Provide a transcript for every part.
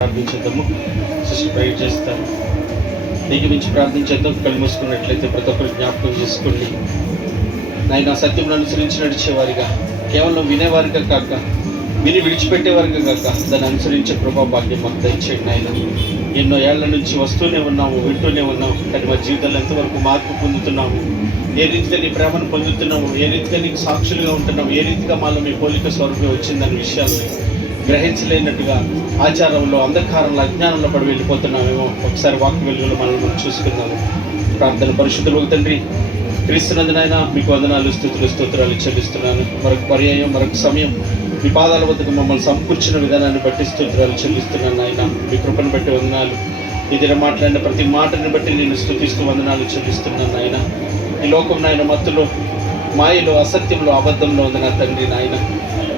ప్రార్థించేద్దాము. Sister prayer చేస్తాను. నీకు మించి ప్రార్థించేద్దాం. కళ్ళు మూసుకున్నట్లయితే ప్రతి ఒక్కరు జ్ఞాపకం చేసుకోండి. నాయన సత్యం అనుసరించి నడిచేవారిగా, కేవలం వినేవారిగా కాక, విని విడిచిపెట్టేవారిగా కాక, దాన్ని అనుసరించే కృపా భాగ్యం మాకు దయచేయండి. నాయన ఎన్నో ఏళ్ల నుంచి వస్తూనే ఉన్నాము, వింటూనే ఉన్నాము, కానీ మా జీవితాల్లో ఎంతవరకు మార్పు పొందుతున్నాము, ఏ రీతిగా నీ ప్రేమను పొందుతున్నాము, ఏ రీతిగా నీకు సాక్షులుగా ఉంటున్నాము, ఏ రీతిగా మాలో మీ పోలిక స్వరూపం వచ్చిందనే విషయాల్ని గ్రహించలేనట్టుగా ఆచారంలో, అంధకారంలో, అజ్ఞానంలో పడి వెళ్ళిపోతున్నామేమో. ఒకసారి వాక్య వెలుగులో మనల్ని మనం చూసుకుందాము. ప్రార్థన. పరిశుద్ధులు తండ్రి, క్రీస్తునందునైన మీకు వందనాలు, స్తుతులు, స్తోత్రాలు చెల్లిస్తున్నాను. మరొక పర్యాయం, మరొక సమయం మీ పాదాల వద్దకు మమ్మల్ని సమకూర్చిన విధానాన్ని బట్టి స్తోత్రాలు చెల్లిస్తున్నాను. ఆయన మీ కృపను బట్టి వందనాలు. ఈ దిన మాట్లాడిన ప్రతి మాటని బట్టి నేను స్తుతిస్తూ వందనాలు చెల్లిస్తున్నాను. ఆయన ఈ లోకం నాయన మత్తులో, మాయలో, అసత్యంలో, అబద్ధంలో ఉంది నా తండ్రి. నాయన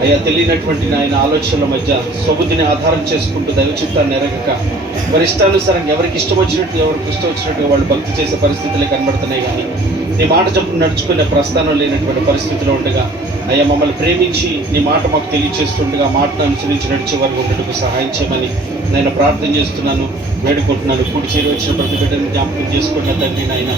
అయ్యా తెలియనటువంటి నాయన ఆలోచనల మధ్య స్వబుద్ధిని ఆధారం చేసుకుంటూ దైవ చిత్తాన్ని ఎరగక వారి ఇష్టానుసారంగా ఎవరికి ఇష్టం వచ్చినట్టుగా వాళ్ళు భక్తి చేసే పరిస్థితులే కనబడుతున్నాయి. కానీ నీ మాట చొప్పున నడుచుకునే ప్రస్థానం లేనటువంటి పరిస్థితిలో ఉండగా అయ్యా మమ్మల్ని ప్రేమించి నీ మాట మాకు తెలియచేస్తుండగా మాటను అనుసరించి నడిచే వారికి ఉండటకు సహాయం చేయమని నేను ప్రార్థన చేస్తున్నాను, వేడుకుంటున్నాను. కూడి చేరి వచ్చిన ప్రతి బిడ్డను జ్ఞాపకం చేసుకున్న తండ్రి నాయన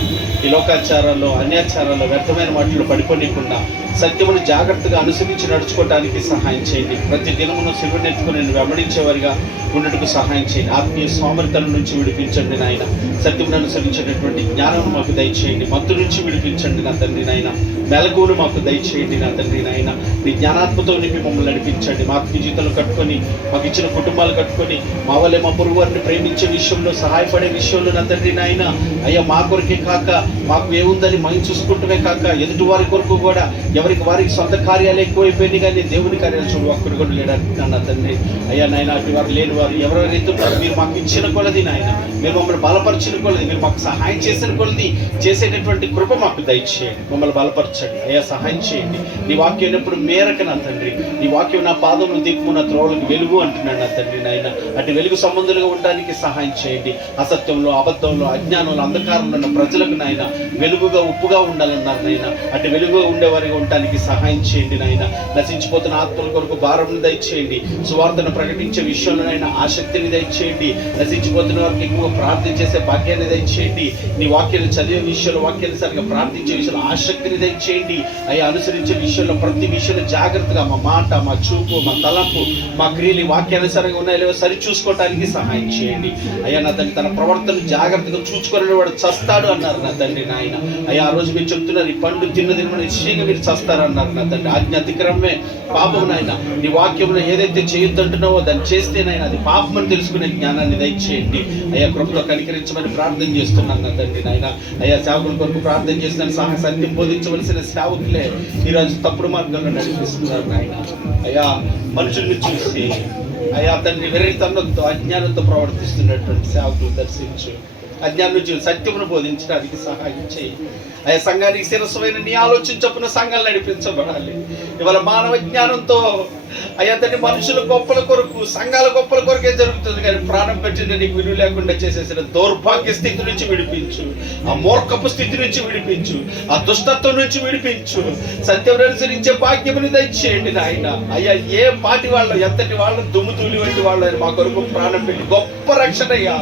ఈ లోకాచారాల్లో, అన్యాచారాల్లో, వ్యర్థమైన వాటిలో పడిపోనీయకుండా సత్యమును జాగ్రత్తగా అనుసరించి నడుచుకోవడానికి సహాయం చేయండి. ప్రతి దినమును సిలువనెత్తుకుని నేను వెంబడించేవారిగా ఉండటకు సహాయం చేయండి. ఆత్మీయ సోమరితనం నుంచి విడిపించండి నాయన. సత్యమును అనుసరించేటటువంటి జ్ఞానం మాకు దయచేయండి. మత్తు నుంచి విడిపించండి నా తండ్రి నాయన. మెలకువను మాకు దయచేయండి నా తండ్రి నాయన. నీ జ్ఞానాత్మతో నింపి మమ్మల్ని నడిపించండి. మా ఆత్మీయ జీవితాలు కట్టుకొని, మాకు ఇచ్చిన కుటుంబాలు కట్టుకొని, మా వల్లే మా పొరుగు వారిని ప్రేమించే విషయంలో, సహాయపడే విషయంలో నా తండ్రి నాయన అయ్యా మా కొరకే కాక, మాకు ఏముందని మనం చూసుకుంటూనే కాక, ఎదుటి వారి కొరకు కూడా ఎవరికి వారికి సొంత కార్యాలు ఎక్కువైపోయింది, కానీ దేవుని కార్యాలు చూడు ఒక్కరు కూడా లేడానికి నా తండ్రి. అయ్యా నాయన అటు వారు లేని వారు ఎవరెవరైతే మీరు మాకు ఇచ్చిన కొలది నాయన, మీరు మమ్మల్ని బలపరిచిన కొలది, మీరు మాకు సహాయం చేసిన కొలది చేసేటటువంటి కృప మాకు దయచేయండి. మమ్మల్ని బలపరచండి అయ్యా, సహాయం చేయండి. నీ వాక్యం ఎప్పుడు మేరక నా తండ్రి, నీ వాక్యం నా పాదములు దిక్కు, నా త్రోవలకు వెలుగు అంటున్నాడు నా తండ్రి నాయన. అటు వెలుగు సంబంధులుగా ఉండడానికి సహాయం చేయండి. అసత్యంలో, అబద్ధంలో, అజ్ఞానంలో, అంధకారంలో ఉన్న ప్రజలకు నాయన వెలుగుగా, ఉప్పుగా ఉండాలన్నారు నాయన. అటు వెలుగుగా ఉండేవారిగా ఉండడానికి సహాయం చేయండి నాయన. నశించిపోతున్న ఆత్మల కొరకు భారం దయచేయండి. సువార్తను ప్రకటించే విషయంలోనైనా ఆసక్తిని దయచేయండి. నశించిపోతున్న వారికి ఎక్కువ ప్రార్థన చేసే భాగ్యాన్ని దయచేయండి. నీ వాక్యాలు చదివే విషయంలో, వాక్యాన్ని సరిగా ప్రార్థించే విషయంలో ఆసక్తిని దయచేయండి. అయ్యా అనుసరించే విషయంలో, ప్రతి విషయంలో జాగ్రత్తగా మా మాట, మా చూపు, మా తలంపు, మా క్రియలు వాక్యానుసారంగా ఉన్నాయో సరి చూసుకోవటానికి సహాయం చేయండి. అయ్యా నా తండ్రి, తన ప్రవర్తన జాగ్రత్తగా చూసుకునే వాడు చస్తాడు అన్నారు నా తండ్రి నాయన. అయ్యా ఆ రోజు మీరు చెప్తున్నారు, ఈ పండు తిన్నది నిశ్చయంగా మీరు చస్తారన్నారు నా తండ్రి. ఆజ్ఞ అతిక్రమమే పాపం నాయన. నీ వాక్యంలో ఏదైతే చేయొద్దంటున్నావో దాన్ని చేస్తేనైనా అది పాపం అని తెలుసుకునే జ్ఞానాన్ని దయచేయండి. అయ్యా కృపతో కనికరించమని ప్రార్థన చేస్తున్నాను నా తండ్రి నాయన. అయ్యా సేవకుల కొరకు ప్రార్థన చేసిన సత్యం బోధించవలసిన సేవకులే ఈరోజు తప్పుడు మార్గంలో నడిపిస్తున్నారు నాయన. అయ్యా మనుషుల్ని చూసి అయ్యా తండ్రి విరహితంతో, అజ్ఞానంతో ప్రవర్తిస్తున్నటువంటి సేవకులు దర్శించు. అజ్ఞానం నుంచి సత్యమును బోధించడానికి సహాయం చేయి. అయ్యా సంఘానికి శిరస్సుమైన నీ ఆలోచన చొప్పున సంఘాలు నడిపించబడాలి. ఇవాళ మానవ జ్ఞానంతో అయ్యా తండ్రి మనుషుల గొప్పల కొరకు, సంఘాల గొప్పల కొరకే జరుగుతుంది, కానీ ప్రాణం పెట్టిన నీకు విలువ లేకుండా చేసేసిన దౌర్భాగ్య స్థితి నుంచి విడిపించు. ఆ మూర్ఖపు స్థితి నుంచి విడిపించు. ఆ దుష్టత్వం నుంచి విడిపించు. సత్యం అనుసరించే భాగ్యముని దయచేయండి నాయన. అయ్యా ఏ పాటి వాళ్ళు, ఎంతటి వాళ్ళు, దుమ్ముతూలి వంటి వాళ్ళు మా కొరకు ప్రాణం పెట్టి గొప్ప రక్షణ అయ్యా,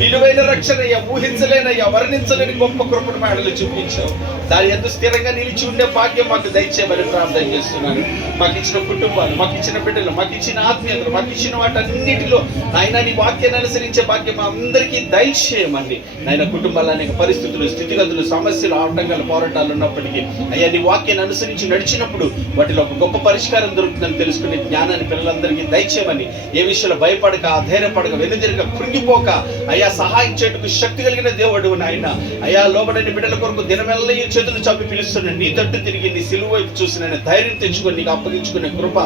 విలువైన రక్షణ అయ్యా, ఊహించలేనయ్యా, వర్ణించలేని గొప్ప కృపణ మేడలు చూపించావు. దాని ఎంత స్థిరంగా నిలిచి ఉండే భాగ్యం మాకు దయచేయమని ప్రార్థన చేస్తున్నాను. మాకు ఇచ్చిన కుటుంబాలు, మాకు ఇచ్చిన బిడ్డలు, మాకు ఇచ్చిన ఆత్మీయతలు, మాకు ఇచ్చిన వాటన్నిటిలో నాయన నీ వాక్యాన్ని అనుసరించే భాగ్యం అందరికీ దయచేయమండి నాయన. కుటుంబాల అనేక పరిస్థితులు, స్థితిగతులు, సమస్యలు, ఆటంకాలు, పోరాటాలు ఉన్నప్పటికీ అయ్యా నీ వాక్యాన్ని అనుసరించి నడిచినప్పుడు వాటిలో ఒక గొప్ప పరిష్కారం దొరుకుతుందని తెలుసుకునే జ్ఞానాన్ని పిల్లలందరికీ దయచేయమని, ఏ విషయంలో భయపడక, అధైర్యపడక, వెనుదిరగ, కృంగిపోక అయ్యా సహాయం చేయటకు శక్తి కలిగిన దేవుడు నాయన. అయ్యా లోబడని బిడ్డల కొరకు దినమెల్ల ఈ చేతులు చంపి పిలుస్తున్నాను. నీ తట్టు తిరిగి నీ సిలువ వైపు చూసి నేను ధైర్యం తెచ్చుకొని నీకు అప్పగించుకునే కృప,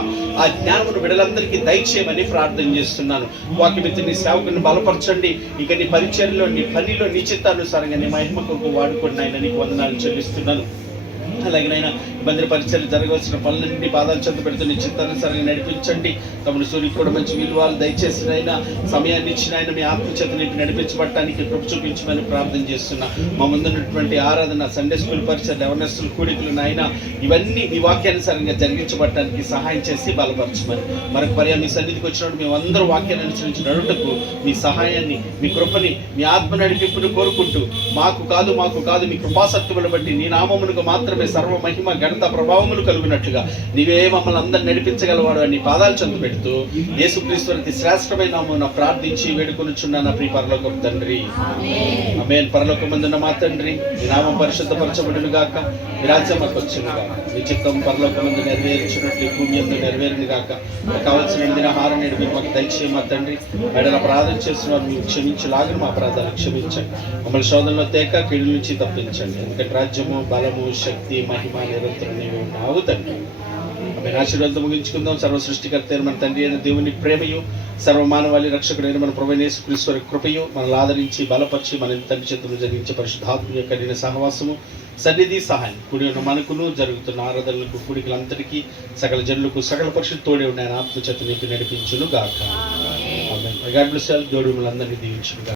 ఆ జ్ఞానమును బిడ్డలందరికీ దయచేయమని ప్రార్థన చేస్తున్నాను. వాక్యమిత్ర నీ సేవకుని బలపరచండి. ఇక నీ పరిచర్యలో, నీ పనిలో, నీ చిత్తానుసారంగా నీ మహిమ కొరకు వాడుకోండి నాయన. నీకు వందనాలు చెల్లిస్తున్నాను. అలాగేనైనా మందిర పరిచయం జరగవలసిన పనులన్నీ పాదాల చెంత పెడుతూ నీ చిత్తానుసారంగా నడిపించండి. తమను సూర్యుడు కూడా మంచి విలువలు దయచేసిన ఆయన, సమయాన్ని ఇచ్చిన ఆయన మీ ఆత్మచేత నింపి నడిపించబడటానికి కృప చూపించమని ప్రార్థన చేస్తున్నా. మా ముందున్నటువంటి ఆరాధన, సండే స్కూల్ పరిచయం, అవేర్నెస్ కూడికలు నాయన ఇవన్నీ మీ వాక్యానుసారంగా జరిగించబడటానికి సహాయం చేసి బలపరచమని, మరొక పర్యాయం మీ సన్నిధికి వచ్చినప్పుడు మేమందరూ వాక్యాన్ని అనుసరించి నడుటకు మీ సహాయాన్ని, మీ కృపని, మీ ఆత్మ నడిపింపును కోరుకుంటూ మాకు కాదు మీ కృపాసత్తులను బట్టి నీ నామమునకు మాత్రమే సర్వ మహిమ ఘనత ప్రభావములు కలుగునట్లుగా నీవే మమ్మల్ని అందరిని నడిపించగలవాడు అని పాదాలు చెంత పెడుతూ యేసుక్రీస్తు అతి శ్రేష్టమైన నామమున ప్రార్థించి వేడుకొనుచున్నా నా ప్రియ పరలోకపు తండ్రి, ఆమేన్. పరలోకమందున్న మా తండ్రి, నీ నామం పరిశుద్ధపరచబడును గాక, మీ రాజ్యం మాకు వచ్చును గాక, మీ చిత్తం పరలోకమందు నెరవేర్చినట్లు భూమి యందు నెరవేరును గాక. కావలసిన దినహారం నేడు మీరు మాకు దయచేయ మా తండ్రి. మెడల అపరాధం చేసిన వారు మీరు క్షమించలాగిన మా అపరాధాలు క్షమించండి. మమ్మల్ని శోధనలో తేక కీడు నుంచి తప్పించండి. ఎందుకంటే రాజ్యము, బలము, శక్తి, మహిమ నిరంతరం నీవు ఉన్నావు తండ్రి. ఆమె ఆశీర్వాదంతో ముగించుకుందాం. సర్వ సృష్టికర్త అయిన మన తండ్రి అయిన దేవుని ప్రేమయు, సర్వమానవాళి రక్షకుడైన మన ప్రభువైన యేసుక్రీస్తు కృపయు, మనల్ని ఆదరించి బలపరిచి మన తండ్రి చేతులు జరిగించే పరిశుద్ధాత్మ యొక్క కఠిన సహవాసము, సన్నిధి, సహాయం కూడి ఉన్న మనకును జరుగుతున్న ఆరాధనలకు, కూడికలంతటికీ, సకల జనులకు సకల పరిశుద్ధ తోడే ఉన్న ఆయన ఆత్మ చేత నింపి నడిపించును గాక. Amen. God bless you all. దేవుడు మిమ్మల్ని అందరినీ దీవించును గాక.